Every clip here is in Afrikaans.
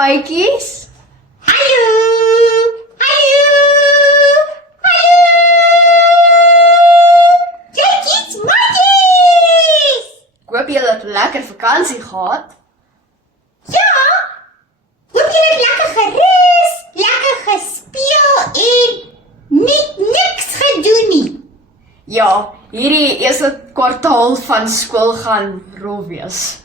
maatjies. Hallo! Hallo! Hallo! Jy's maatjies! Ek hoop julle het 'n lekker vakansie gehad. Ja! Hoop julle het lekker gerus, lekker gespeel en niks gedoen nie. Ja, hierdie eerste kwartaal van skool gaan rof wees.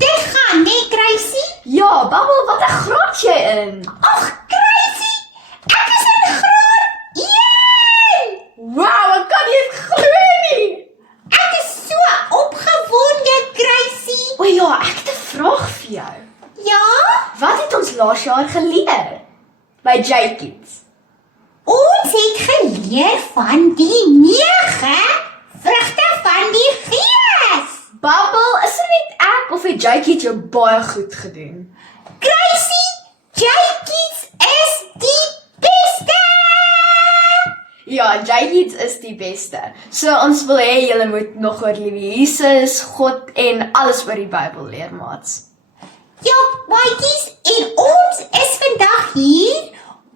Dit gaan, nee, Gracie? Ja, Babbel, wat 'n graad jy in? Ag, Gracie! Ek is in graad 1! Wow, ek kan nie glo nie. Ek is so opgewonde, Gracie! O ja, ek het 'n vraag vir jou. Ja? Wat het ons laas jaar geleer by J-Kids? Ons het geleer van die 9 vrugte van die Gees. Babbel, is dit net ek of het J-Kids jou baie goed gedoen? Gracie, Jy's is die beste. Ja, J-Kids is die beste. So ons wil hê julle moet nog oor liewe Jesus, God en alles oor die Bybel leer, maats. Ja, maatjies, en ons is vandag hier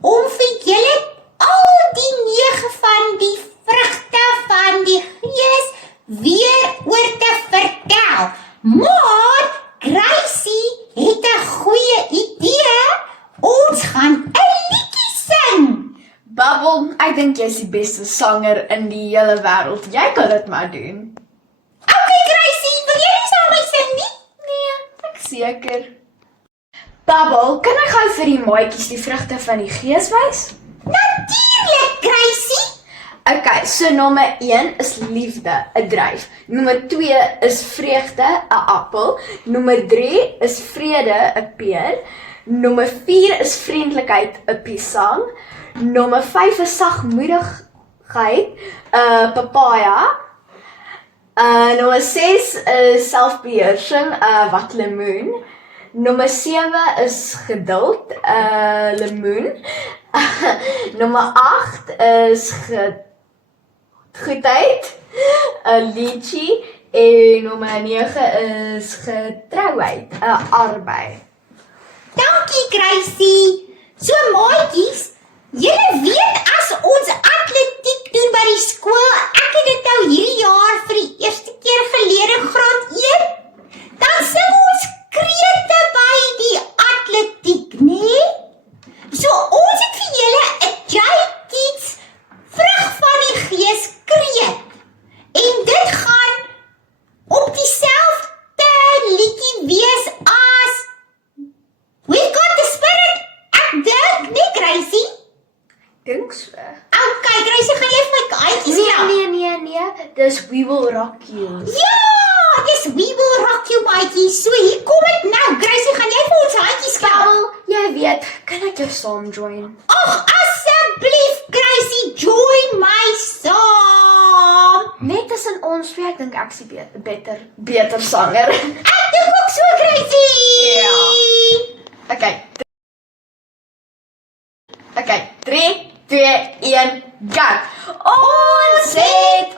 om vir julle al die 9 van die vrugte van die Gees weer oor te vertel. Maar Gracie het 'n goeie idee. Ons gaan 'n liedjie sing. Babbel, ek dink jy's die beste sanger in die hele wêreld. Jy kan dit maar doen. Okay, Gracie, wil jy nie saam met my sing nie? Nee, ek seker. Babbel, kan ek gou vir die maatjies die vrugte van die Gees wys? Natuurlik, Gracie. Okay, so nommer 1 is liefde, 'n druif. Nommer 2 is vreugde, 'n appel. Nommer 3 is vrede, 'n peer. Nommer 4 is vriendelikheid, 'n piesang. Nommer 5 is sagmoedigheid, 'n papaja. Nommer 6 is selfbeheersing, 'n watlemoen. Nommer 7 is geduld, 'n lemoen. Nommer 8 is goedheid, 'n lychee. En nommer 9 is getrouheid, 'n arbei. Dankie, Gracie. So maatjies, julle weet as ons atletiek doen by die skool, ek het dit nou hierdie jaar vir die eerste keer geleer in graad 1, dan sing ons krete by die atletiek, nê? So ons het vir julle 'n J-Kids vrug van die Gees kreet. En dit gaan op dieselfde liedjie wees as We Got the Spirit. Ek dink nie, Gracie. Dink so. Okay, Gracie, gaan jy vir my handjies help? Nee, dis We Will Rock You. Ja, dis We Will Rock You, maatjie. So hier kom dit nou. Gracie, gaan jy vir ons handjies help? Babbel, jy weet, kan ek jou saam join? Ag, asseblief, Gracie, join my saam. Net tussen ons twee, ek dink ek is die beter sanger. Ek dink ook so, Gracie. Ja. Okay, 3, 2, 1, go! Ons het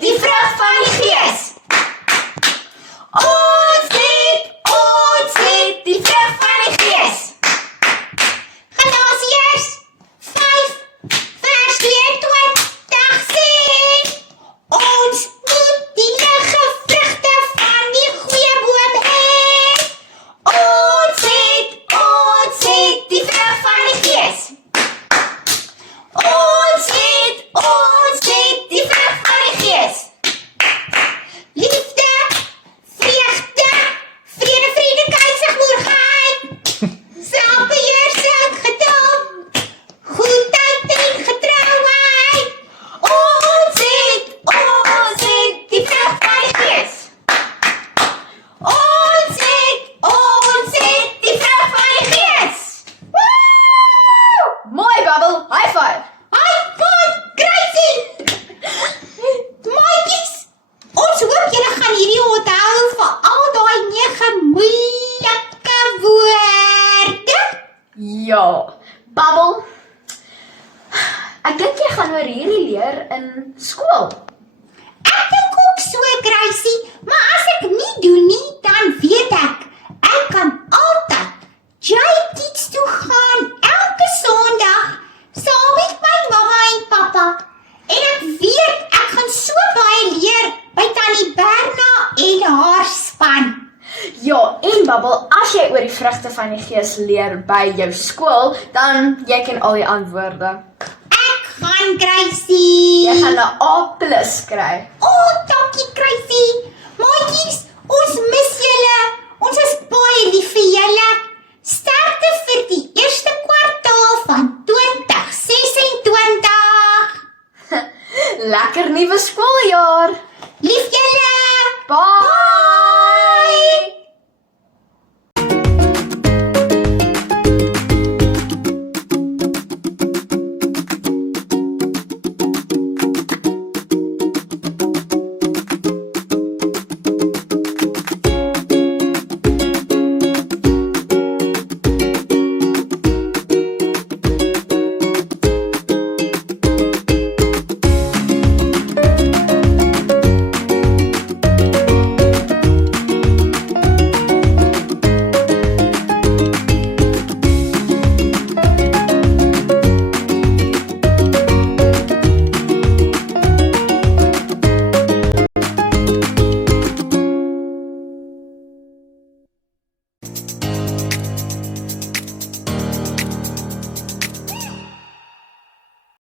die vrug van die Gees. Ons het die vrug van die Gees. Galasiërs 5 vers 22 sê ons moet die 9 vrugte van die goeie boom hê. Ons het die vrug van die Gees. Ons het die vrug van die Gees. Liefde, vreugde, vrede, vriendelikheid, sagmoedigheid, selfbeheersing, geduld, goedheid en getrouheid. Ons het die vrug van die Gees. Ons het die vrug van die Gees. Woo! Mooi, Babbel, high five! High five, Gracie! Maatjies, ons hoop julle gaan hierdie onthou vir al daai 9 moeilike woorde. Ja, Babbel, ek dink jy gaan oor hierdie leer in skool. Ek dink ook so, Gracie, maar as ek nie doen nie, dan weet ek kan altyd jy iets toe gaan elke Sondag saam met my mamma en pappa. En ek weet ek gaan so baie leer by Tannie Berna en haar span. Ja, en Babbel, as jy oor die vrugte van die Gees leer by jou skool, dan jy ken al die antwoorde. Ek gaan, Gracie. Jy gaan 'n A+ kry. Dankie, Gracie. Maatjies, ons mis julle. Ons is baie lief vir julle. Sterkte vir die eerste kwartaal van 2026. Lekker nuwe skooljaar. Lief julle. Bye.